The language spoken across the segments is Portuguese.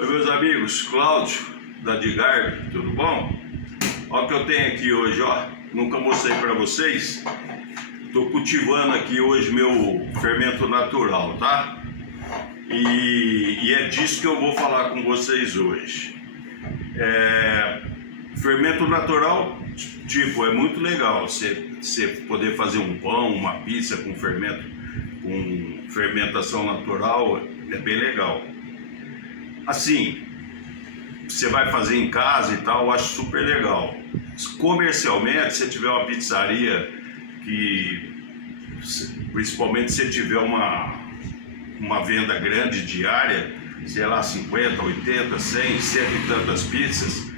Oi, meus amigos, Cláudio da Digarve, tudo bom? Olha o que eu tenho aqui hoje, ó. Nunca mostrei para vocês. Estou cultivando aqui hoje meu fermento natural, tá? E é disso que eu vou falar com vocês hoje. Fermento natural, tipo, é muito legal você poder fazer um pão, uma pizza com fermentação natural, é bem legal. Assim, você vai fazer em casa e tal, eu acho super legal. Comercialmente, se tiver uma pizzaria que, principalmente se tiver uma venda grande diária, sei lá, 50, 80, 100, 100 e tantas pizzas,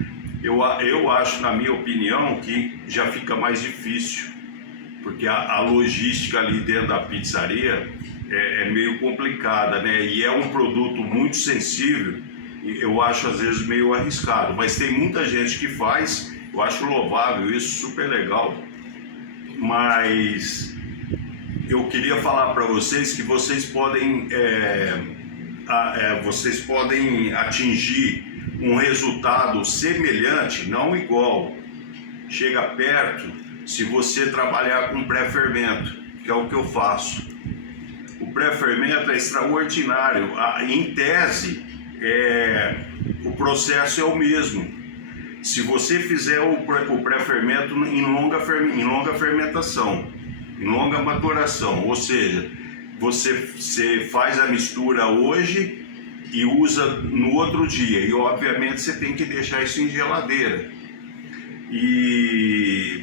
eu acho, na minha opinião, que já fica mais difícil, porque a logística ali dentro da pizzaria é meio complicada, né? E é um produto muito sensível, e eu acho às vezes meio arriscado, mas tem muita gente que faz, eu acho louvável isso, super legal. Mas eu queria falar para vocês que vocês podem atingir um resultado semelhante, não igual, chega perto, se você trabalhar com pré-fermento, que é o que eu faço. O pré-fermento é extraordinário, em tese o processo é o mesmo. Se você fizer o pré-fermento em longa fermentação, em longa maturação, ou seja, você faz a mistura hoje e usa no outro dia, e obviamente você tem que deixar isso em geladeira. E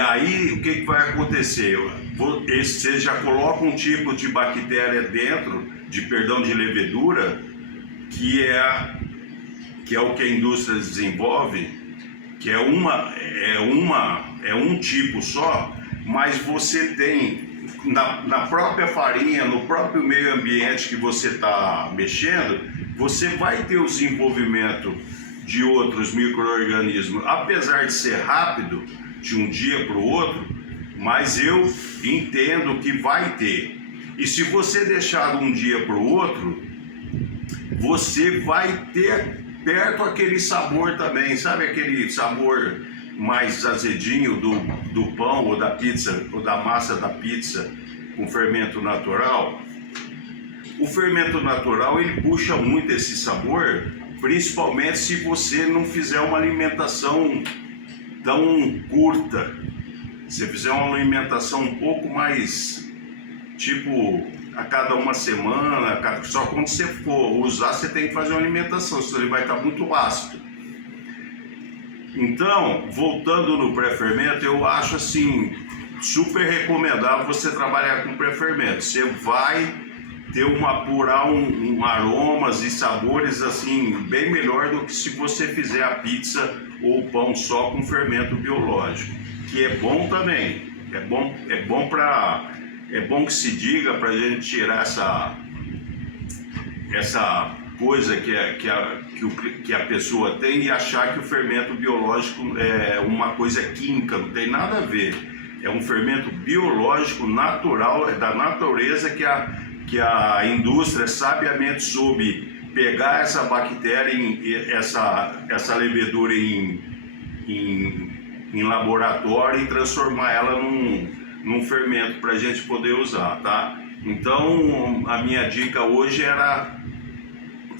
aí o que vai acontecer? Você já coloca um tipo de bactéria dentro, de levedura, que é o que a indústria desenvolve, que é um tipo só, mas você tem na própria farinha, no próprio meio ambiente que você está mexendo, você vai ter o desenvolvimento de outros micro-organismos, apesar de ser rápido, de um dia para o outro, mas eu entendo que vai ter. E se você deixar de um dia para o outro, você vai ter perto aquele sabor também, sabe aquele sabor mais azedinho do pão ou da pizza, ou da massa da pizza com fermento natural? O fermento natural, ele puxa muito esse sabor, principalmente se você não fizer uma alimentação tão curta. Se você fizer uma alimentação um pouco mais, tipo, a cada uma semana, só quando você for usar, você tem que fazer uma alimentação, senão ele vai estar muito ácido. Então, voltando no pré-fermento, eu acho assim, super recomendável você trabalhar com pré-fermento. Você vai ter apurar aromas e sabores assim, bem melhor do que se você fizer a pizza ou o pão só com fermento biológico, que é bom também. É bom que se diga, para a gente tirar essa coisa que a pessoa tem e achar que o fermento biológico é uma coisa química. Não tem nada a ver. É um fermento biológico natural, é da natureza, que a indústria sabiamente soube pegar essa bactéria, essa levedura em laboratório e transformar ela num fermento para a gente poder usar, tá? Então, a minha dica hoje era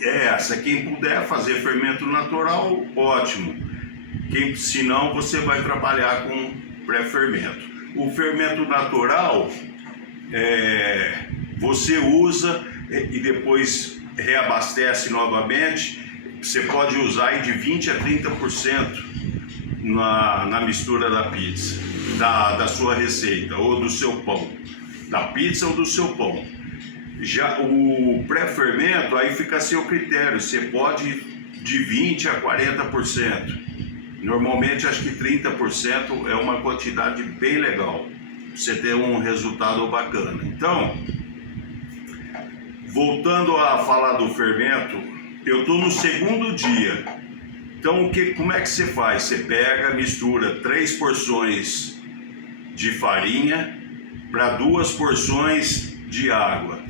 essa. Quem puder fazer fermento natural, ótimo. Se não, você vai trabalhar com pré-fermento. O fermento natural, você usa e depois reabastece novamente. Você pode usar aí de 20 a 30% na mistura da pizza, da sua receita ou do seu pão, da pizza ou do seu pão. Já o pré-fermento, aí fica a seu critério, você pode de 20 a 40%. Normalmente acho que 30% é uma quantidade bem legal, pra você ter um resultado bacana. Então, voltando a falar do fermento, eu estou no segundo dia. Então, como é que você faz? Você pega, mistura 3 porções de farinha para 2 porções de água.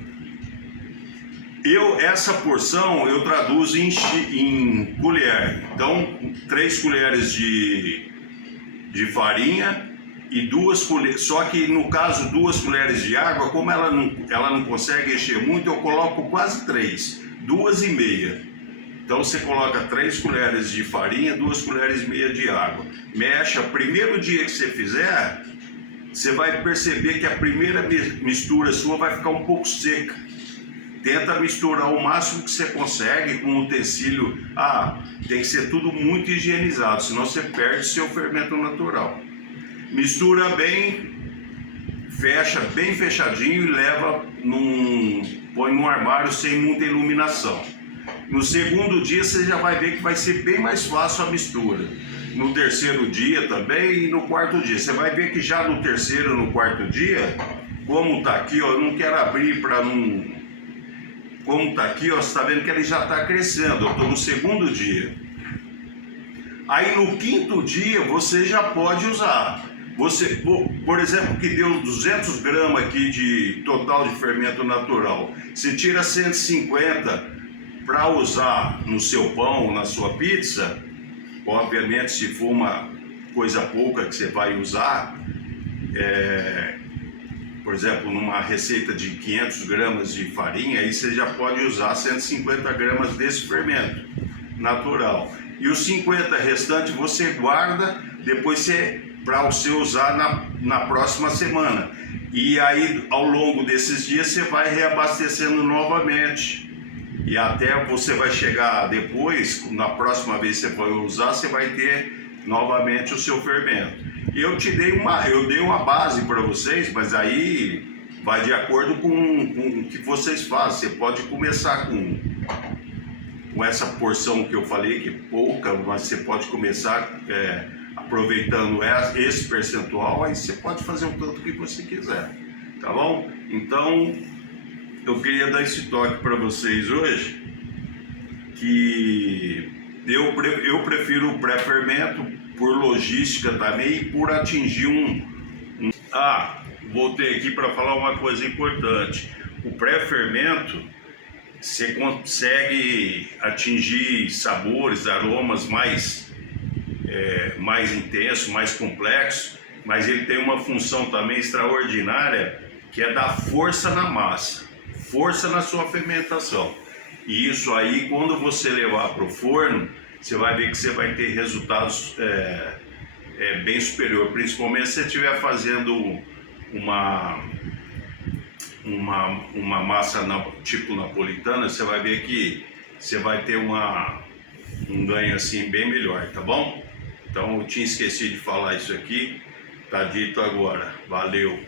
Essa porção eu traduzo em colher. Então, 3 colheres de farinha e 2 colheres. Só que no caso, 2 colheres de água, como ela não consegue encher muito, eu coloco quase 3, 2,5. Então você coloca 3 colheres de farinha, 2 colheres e meia de água. Mexa, primeiro dia que você fizer, você vai perceber que a primeira mistura sua vai ficar um pouco seca. Tenta misturar o máximo que você consegue com um utensílio. Tem que ser tudo muito higienizado, senão você perde seu fermento natural. Mistura bem, fecha bem fechadinho e põe num armário sem muita iluminação. No segundo dia você já vai ver que vai ser bem mais fácil a mistura. No terceiro dia também e no quarto dia. Você vai ver que já no terceiro e no quarto dia, como tá aqui, ó, eu não quero abrir para não... Como tá aqui, ó, você tá vendo que ele já está crescendo. Eu estou no segundo dia. Aí no quinto dia você já pode usar. Você, por exemplo, que deu 200 gramas aqui de total de fermento natural. Você tira 150 para usar no seu pão, na sua pizza. Obviamente, se for uma coisa pouca que você vai usar, por exemplo, numa receita de 500 gramas de farinha, aí você já pode usar 150 gramas desse fermento natural. E os 50 restantes você guarda depois para você usar na próxima semana. E aí, ao longo desses dias, você vai reabastecendo novamente. E até você vai chegar depois, na próxima vez que você for usar, você vai ter novamente o seu fermento. Eu dei uma base para vocês, mas aí vai de acordo com o que vocês fazem. Você pode começar com essa porção que eu falei, que é pouca, mas você pode começar aproveitando esse percentual, aí você pode fazer o tanto que você quiser, tá bom? Então, eu queria dar esse toque para vocês hoje, que eu prefiro o pré-fermento por logística também e por atingir voltei aqui para falar uma coisa importante. O pré-fermento, você consegue atingir sabores, aromas mais intensos, mais complexos, mas ele tem uma função também extraordinária, que é dar força na massa, força na sua fermentação. E isso aí, quando você levar para o forno, você vai ver que você vai ter resultados bem superior, principalmente se você estiver fazendo uma massa tipo napolitana. Você vai ver que você vai ter um ganho assim bem melhor, tá bom? Então eu tinha esquecido de falar isso aqui, tá dito agora. Valeu!